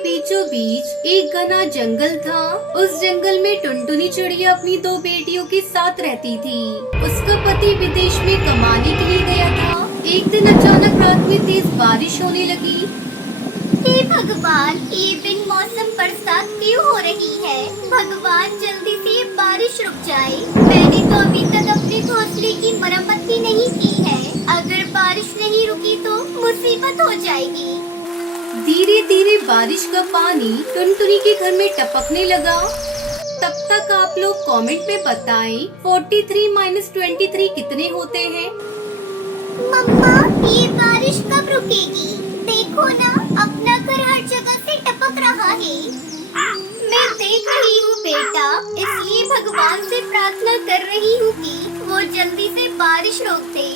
बीचों बीच एक घना जंगल था। उस जंगल में टुनटुनी चिड़िया अपनी दो बेटियों के साथ रहती थी। उसका पति विदेश में कमाने के लिए गया था। एक दिन अचानक रात में तेज बारिश होने लगी। हे भगवान, ये बिन मौसम बरसात क्यों हो रही है? भगवान जल्दी से ये बारिश रुक जाए। मैंने तो अभी तक अपने घोंसले की मरम्मत भी नहीं की है। अगर बारिश नहीं रुकी तो मुसीबत हो जाएगी। धीरे धीरे बारिश का पानी टुनटुनी के घर में टपकने लगा। तब तक आप लोग कमेंट में बताएं 43 - 23 कितने होते हैं। मम्मा, ये बारिश कब रुकेगी? देखो ना, अपना घर हर जगह से टपक रहा है। मैं देख रही हूँ बेटा, इसलिए भगवान से प्रार्थना कर रही हूँ कि वो जल्दी से बारिश रोक दे।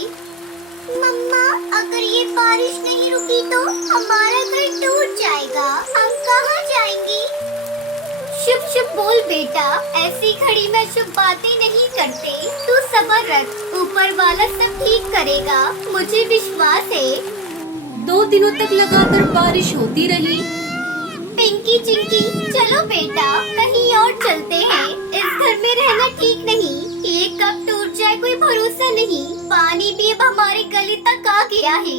मम्मा, अगर ये बारिश नहीं रुकी तो हमारा घर टूट जाएगा। हम कहाँ जाएंगे? शुभ शुभ बोल बेटा, ऐसी घड़ी में शुभ बातें नहीं करते। तू सब्र रख, ऊपर वाला सब ठीक करेगा, मुझे विश्वास है। 2 दिनों तक लगातार बारिश होती रही। पिंकी चिंकी, चलो बेटा, कहीं और चलते हैं। इस घर में रहना ठीक नहीं। ये कब टूट जाए कोई भरोसा नहीं। पानी भी अब हमारे गले तक आ गया है।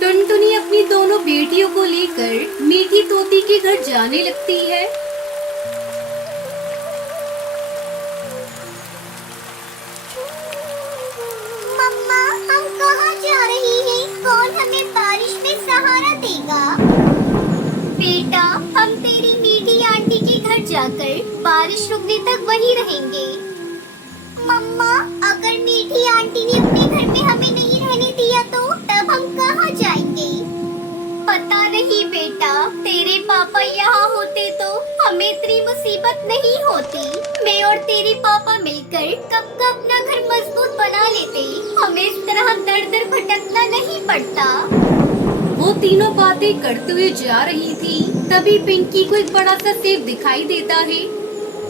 टुनटुनी अपनी दोनों बेटियों को लेकर मीठी तोती के घर जाने लगती है। मम्मा, हम कहाँ जा रही हैं? कौन हमें बारिश में सहारा देगा? बेटा, हम तेरी मीठी आंटी के घर जाकर बारिश रुकने तक वहीं रहेंगे। मम्मा, अगर मीठी आंटी ने अपने घर में हमें नहीं रहने दिया तो तब हम कहाँ जाएंगे? पता नहीं बेटा, तेरे पापा यहाँ होते तो हमें इतनी मुसीबत नहीं होती। मैं और तेरे पापा मिलकर कब का अपना घर मजबूत बना लेते। हमें इस तरह दर दर भटकना नहीं पड़ता। वो तीनों बातें करते हुए जा रही थी। तभी पिंकी को एक बड़ा सा सेब दिखाई देता है।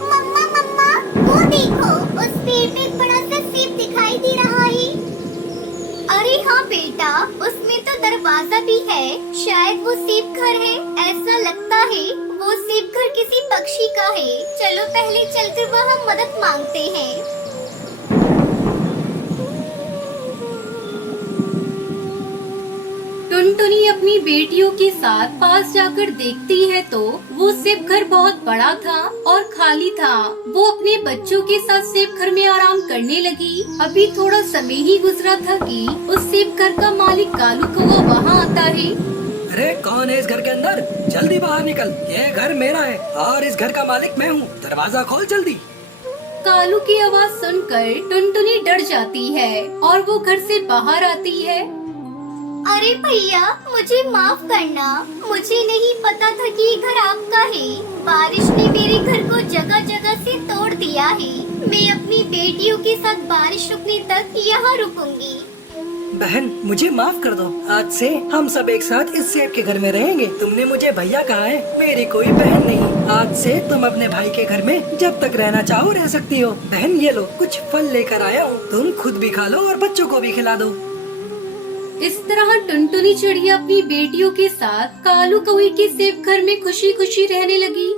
मम्मा मम्मा, वो देखो, उस पेड़ पे एक बड़ा सा सेब दिखाई दे रहा है। अरे हाँ बेटा, उसमें तो दरवाजा भी है। शायद वो सेब घर है। ऐसा लगता है वो सेब घर किसी पक्षी का है। चलो पहले चलकर वहाँ मदद मांगते हैं। टुनटुनी अपनी बेटियों के साथ पास जाकर देखती है तो वो सेब घर बहुत बड़ा था और खाली था। वो अपने बच्चों के साथ सेब घर में आराम करने लगी। अभी थोड़ा समय ही गुजरा था कि उस सेब घर का मालिक कालू कौवा वहाँ आता है। अरे कौन है इस घर के अंदर? जल्दी बाहर निकल, ये घर मेरा है और इस घर का मालिक मैं हूँ। दरवाजा खोल जल्दी। कालू की आवाज सुनकर टुनटुनी डर जाती है और वो घर से बाहर आती है। अरे भैया, मुझे माफ करना। मुझे नहीं पता था कि ये घर आपका है। बारिश ने मेरे घर को जगह जगह से तोड़ दिया है। मैं अपनी बेटियों के साथ बारिश रुकने तक यहाँ रुकूंगी। बहन, मुझे माफ कर दो। आज से हम सब एक साथ इस सेब के घर में रहेंगे। तुमने मुझे भैया कहा है, मेरी कोई बहन नहीं। आज से तुम अपने भाई के घर में जब तक रहना चाहो रह सकती हो। बहन, ये लो, कुछ फल लेकर आया हूँ, तुम खुद भी खा लो और बच्चों को भी खिला दो। इस तरह टुनटुनी चिड़िया अपनी बेटियों के साथ कालू कौवे के सेब घर में खुशी खुशी रहने लगी।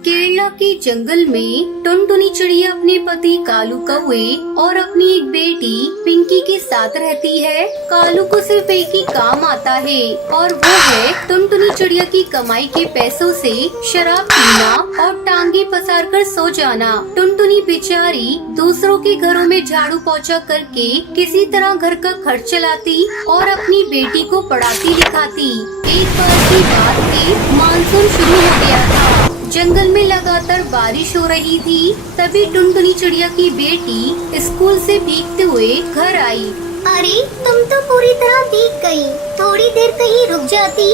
केरला के जंगल में टुनटुनी चिड़िया अपने पति कालू कौवे और अपनी एक बेटी पिंकी के साथ रहती है। कालू को सिर्फ एक ही काम आता है और वो है टुनटुनी चिड़िया की कमाई के पैसों से शराब पीना और टांगे पसार कर सो जाना। टुनटुनी बेचारी दूसरों के घरों में झाड़ू पोछा करके किसी तरह घर का खर्च चलाती और अपनी बेटी को पढ़ाती लिखाती। एक बार की बात थी, मानसून शुरू हो गया था। जंगल में लगातार बारिश हो रही थी। तभी टुनटुनी चिड़िया की बेटी स्कूल से भीगते हुए घर आई। अरे, तुम तो पूरी तरह भीग गई। थोड़ी देर कहीं रुक जाती।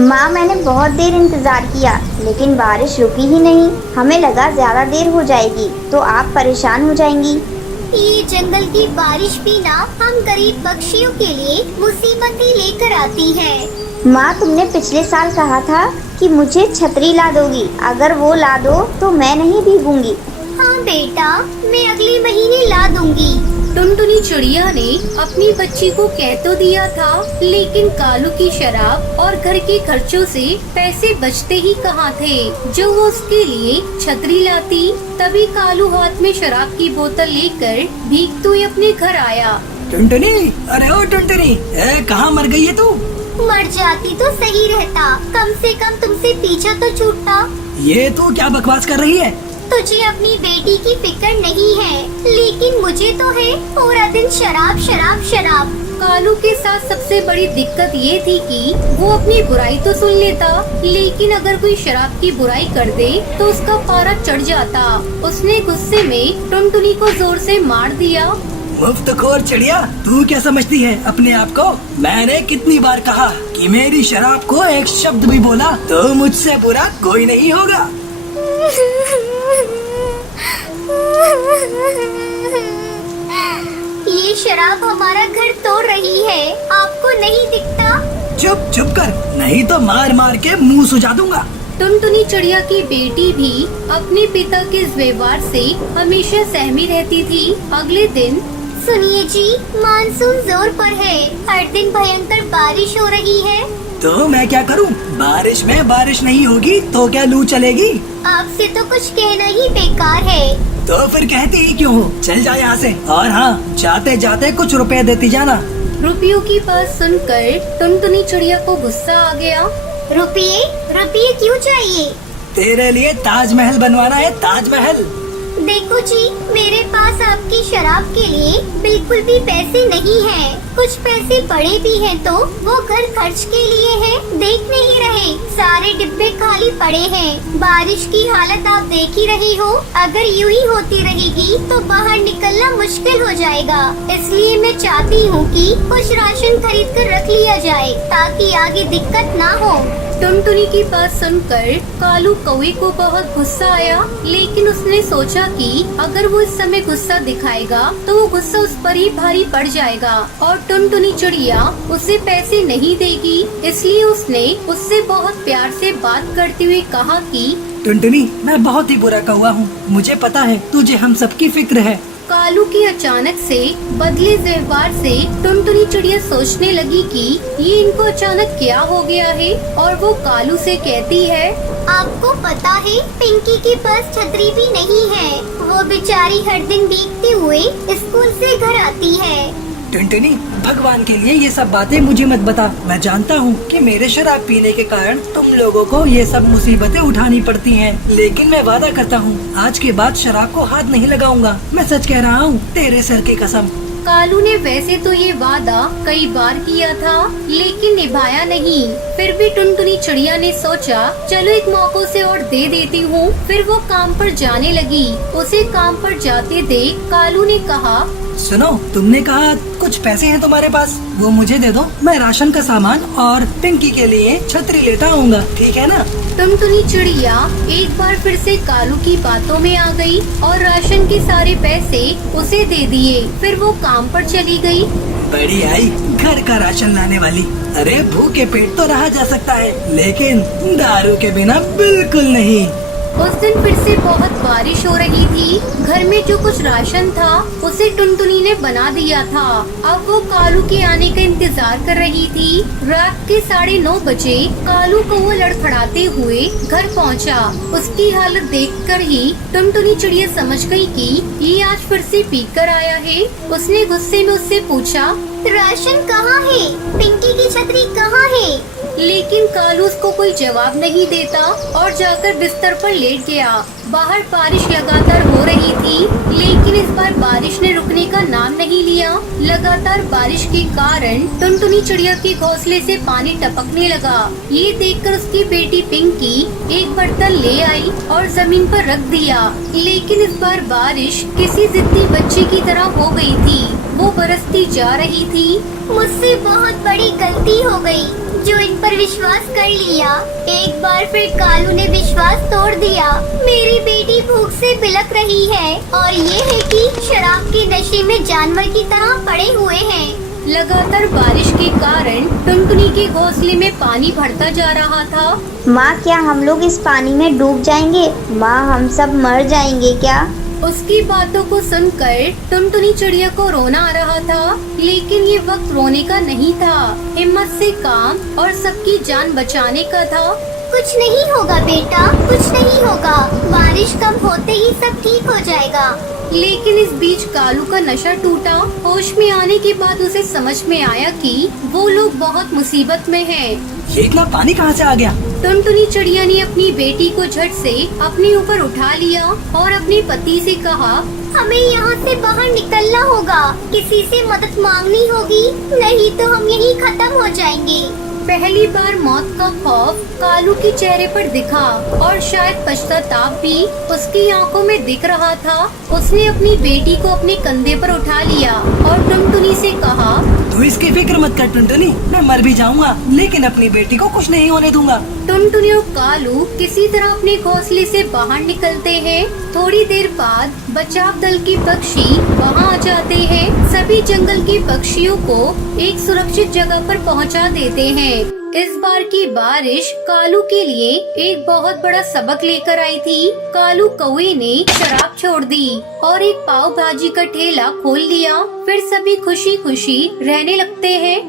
माँ, मैंने बहुत देर इंतजार किया लेकिन बारिश रुकी ही नहीं। हमें लगा ज्यादा देर हो जाएगी तो आप परेशान हो जाएंगी। ये जंगल की बारिश भी ना हम गरीब पक्षियों के लिए मुसीबतें लेकर आती है। माँ, तुमने पिछले साल कहा था कि मुझे छतरी ला दोगी। अगर वो ला दो तो मैं नहीं भीगूंगी। हाँ बेटा, मैं अगले महीने ला दूंगी। टुनटुनी चिड़िया ने अपनी बच्ची को कह तो दिया था, लेकिन कालू की शराब और घर के खर्चों से पैसे बचते ही कहाँ थे जो वो उसके लिए छतरी लाती। तभी कालू हाथ में शराब की बोतल लेकर भीगते हुए अपने घर आया। टुनटुनी, अरे ओ टुनटुनी, कहाँ मर गई है तू? मर जाती तो सही रहता, कम से कम तुमसे पीछा तो छूटता। ये तू क्या बकवास कर रही है? तुझे अपनी बेटी की फिक्र नहीं है, लेकिन मुझे तो है। पूरा दिन शराब शराब शराब। कालू के साथ सबसे बड़ी दिक्कत ये थी कि वो अपनी बुराई तो सुन लेता, लेकिन अगर कोई शराब की बुराई कर दे तो उसका पारा चढ़ जाता। उसने गुस्से में टुनटुनी को जोर से मार दिया। मुफ्तखोर चिड़िया, तू क्या समझती है अपने आप को? मैंने कितनी बार कहा कि मेरी शराब को एक शब्द भी बोला तो मुझसे बुरा कोई नहीं होगा। ये शराब हमारा घर तोड़ रही है, आपको नहीं दिखता? चुप चुप कर, नहीं तो मार मार के मुंह सुझा दूंगा। टुनटुनी चिड़िया की बेटी भी अपने पिता के इस व्यवहार से हमेशा सहमी रहती थी। अगले दिन, सुनिए जी, मानसून जोर पर है, हर दिन भयंकर बारिश हो रही है। तो मैं क्या करूं? बारिश में बारिश नहीं होगी तो क्या लू चलेगी? आपसे तो कुछ कहना ही बेकार है। तो फिर कहती ही क्यों हो? चल जा यहाँ से, और हाँ, जाते जाते कुछ रुपए देती जाना। रुपयों की बात सुनकर टुनटुनी चिड़िया को गुस्सा आ गया। रुपये? रुपये क्यों चाहिए? तेरे लिए ताजमहल बनवाना है, ताजमहल। देखो जी, मेरे पास आपकी शराब के लिए बिल्कुल भी पैसे नहीं हैं। कुछ पैसे पड़े भी हैं तो वो घर खर्च के लिए हैं। देख नहीं रहे, सारे डिब्बे खाली पड़े हैं। बारिश की हालत आप देख ही रही हो, अगर यूं ही होती रहेगी तो बाहर निकलना मुश्किल हो जाएगा। इसलिए मैं चाहती हूँ कि कुछ राशन खरीद कर रख लिया जाए ताकि आगे दिक्कत ना हो। टुनटुनी की बात सुनकर कालू कौवे को बहुत गुस्सा आया, लेकिन उसने सोचा कि अगर वो इस समय गुस्सा दिखाएगा तो वो गुस्सा उस पर ही भारी पड़ जाएगा और टुनटुनी चिड़िया उसे पैसे नहीं देगी। इसलिए उसने उससे बहुत प्यार से बात करते हुए कहा कि टुनटुनी, मैं बहुत ही बुरा कौवा हूँ, मुझे पता है तुझे हम सबकी फिक्र है। कालू के अचानक से बदले व्यवहार से टुनटुनी चिड़िया सोचने लगी कि ये इनको अचानक क्या हो गया है, और वो कालू से कहती है, आपको पता है पिंकी के पास छतरी भी नहीं है। वो बेचारी हर दिन भीगते हुए स्कूल से घर आती है। टुनटुनी, भगवान के लिए ये सब बातें मुझे मत बता। मैं जानता हूँ कि मेरे शराब पीने के कारण तुम लोगों को ये सब मुसीबतें उठानी पड़ती हैं, लेकिन मैं वादा करता हूँ आज के बाद शराब को हाथ नहीं लगाऊंगा। मैं सच कह रहा हूँ, तेरे सर की कसम। कालू ने वैसे तो ये वादा कई बार किया था, लेकिन निभाया नहीं। फिर भी टुनटुनी चिड़िया ने सोचा, चलो एक मौका से और दे देती हूँ। फिर वो काम पर जाने लगी। उसे काम पर जाते देख कालू ने कहा, सुनो, तुमने कहा कुछ पैसे हैं तुम्हारे पास, वो मुझे दे दो। मैं राशन का सामान और पिंकी के लिए छतरी लेता आऊंगा, ठीक है ना? टुनटुनी चिड़िया एक बार फिर से कालू की बातों में आ गई और राशन के सारे पैसे उसे दे दिए। फिर वो काम पर चली गई। बड़ी आई घर का राशन लाने वाली। अरे भूखे पेट तो रहा जा सकता है, लेकिन दारू के बिना बिल्कुल नहीं। उस दिन फिर से बहुत बारिश हो रही थी। घर में जो कुछ राशन था उसे टुनटुनी ने बना दिया था। अब वो कालू के आने का इंतजार कर रही थी। रात के 9:30 बजे कालू को वो लड़खड़ाते हुए घर पहुंचा। उसकी हालत देखकर ही टुनटुनी चिड़िया समझ गई कि ये आज फिर से पीकर आया है। उसने गुस्से में उससे पूछा, राशन कहाँ है? पिंकी की छतरी कहाँ है? लेकिन कालू उसको कोई जवाब नहीं देता और जाकर बिस्तर पर लेट गया। बाहर बारिश लगातार हो रही थी, लेकिन इस बार बारिश ने रुकने का नाम नहीं लिया। लगातार बारिश के कारण टुनटुनी चिड़िया के घोंसले से पानी टपकने लगा। ये देखकर उसकी बेटी पिंकी एक बर्तन ले आई और जमीन पर रख दिया। लेकिन इस बार बारिश किसी जिद्दी बच्ची की तरह हो गई थी। वो बरसती जा रही थी। मुझसे बहुत बड़ी गलती हो गई जो इन पर विश्वास कर लिया। एक बार फिर कालू ने विश्वास तोड़ दिया। मेरी बेटी भूख से बिलख रही है और ये है कि शराब के नशे में जानवर की तरह पड़े हुए हैं। लगातार बारिश के कारण टुनटुनी के घोंसले में पानी भरता जा रहा था। माँ, क्या हम लोग इस पानी में डूब जाएंगे? माँ, हम सब मर जाएंगे क्या? उसकी बातों को सुनकर टुनटुनी चिड़िया को रोना आ रहा था, लेकिन ये वक्त रोने का नहीं था, हिम्मत से काम और सबकी जान बचाने का था। कुछ नहीं होगा बेटा, कुछ नहीं होगा, बारिश कम होते ही सब ठीक हो जाएगा। लेकिन इस बीच कालू का नशा टूटा। होश में आने के बाद उसे समझ में आया कि वो लोग बहुत मुसीबत में हैं। ये इतना पानी कहाँ से आ गया? टुनटुनी चिड़िया ने अपनी बेटी को झट से अपने ऊपर उठा लिया और अपने पति से कहा, हमें यहाँ से बाहर निकलना होगा, किसी से मदद मांगनी होगी, नहीं तो हम यहीं खत्म हो जाएंगे। पहली बार मौत का खौफ कालू के चेहरे पर दिखा और शायद पश्चाताप भी उसकी आंखों में दिख रहा था। उसने अपनी बेटी को अपने कंधे पर उठा लिया और टुनटुनी से कहा, तू इसकी फिक्र मत कर टुनटुनी, मैं मर भी जाऊंगा लेकिन अपनी बेटी को कुछ नहीं होने दूंगा। टुनटुनी और कालू किसी तरह अपने घोंसले से बाहर निकलते हैं। थोड़ी देर बाद बचाव दल के पक्षी वहां आ जाते हैं। सभी जंगल के पक्षियों को एक सुरक्षित जगह पर पहुंचा देते हैं। इस बार की बारिश कालू के लिए एक बहुत बड़ा सबक लेकर आई थी। कालू कौवे ने शराब छोड़ दी और एक पाव भाजी का ठेला खोल लिया। फिर सभी खुशी खुशी रहने लगते हैं।